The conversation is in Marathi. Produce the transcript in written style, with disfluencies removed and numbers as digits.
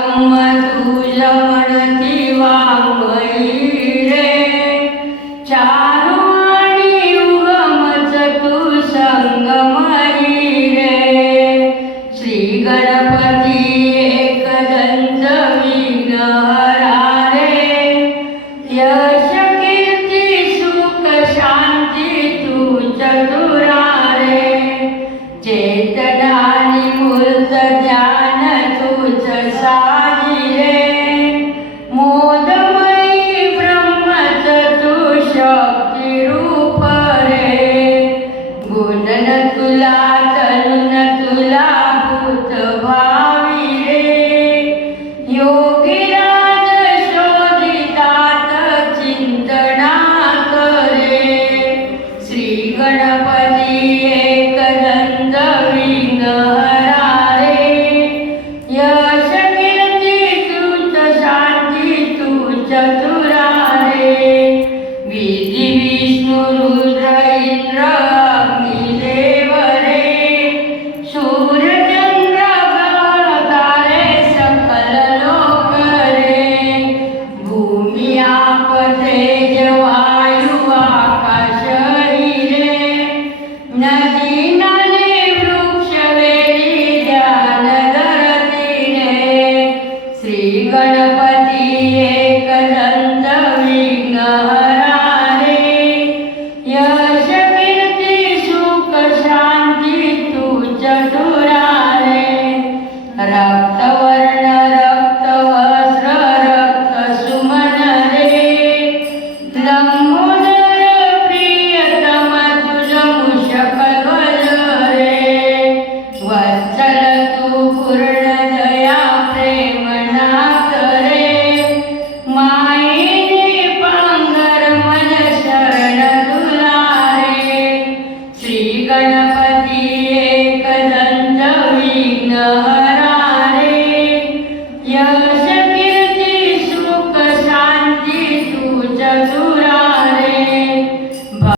तुझ्या म्हणती वाङ्मयी रे, चारू आणि उगमच तू संगमयी रे. श्री गणपती एकदंत विघ्नहरा रे, यश कीर्ती सुख शांती तू चतुरा रे. चेतनानी मूर्त ध्यान तूच साई रे, मोदमयी ब्रह्मच तू शक्ती रूप रे. गुणन तुला तरुण तुला भूत भावी रे, योगीराज शोधितात चिंतना करे. श्री गणपती एकदंत विघ्नहरा रे, यश कीर्ती तूच शांती तू चतुरा रे. विधी विष्णू रुद्र इंद्र अग्निदेव रे, सूर्य चंद्र ग्रह तारे सकल लोक रे. भूमी आप तेज वायू आकाश रे, नदी नाले वृक्ष वेली ध्यान धरती रे. श्री गणपती एकदंत विघ्नहरा रे, यश कीर्ती सुख शांती तू चतुरा रे. रक्तवर्ण रक्त वस्त्र रक्त सुमन रे, लंबोदर प्रियतम तुझ मूषक ध्वज रे. वत्सल तू पूर्ण दया प्रेम नाथ रे, माई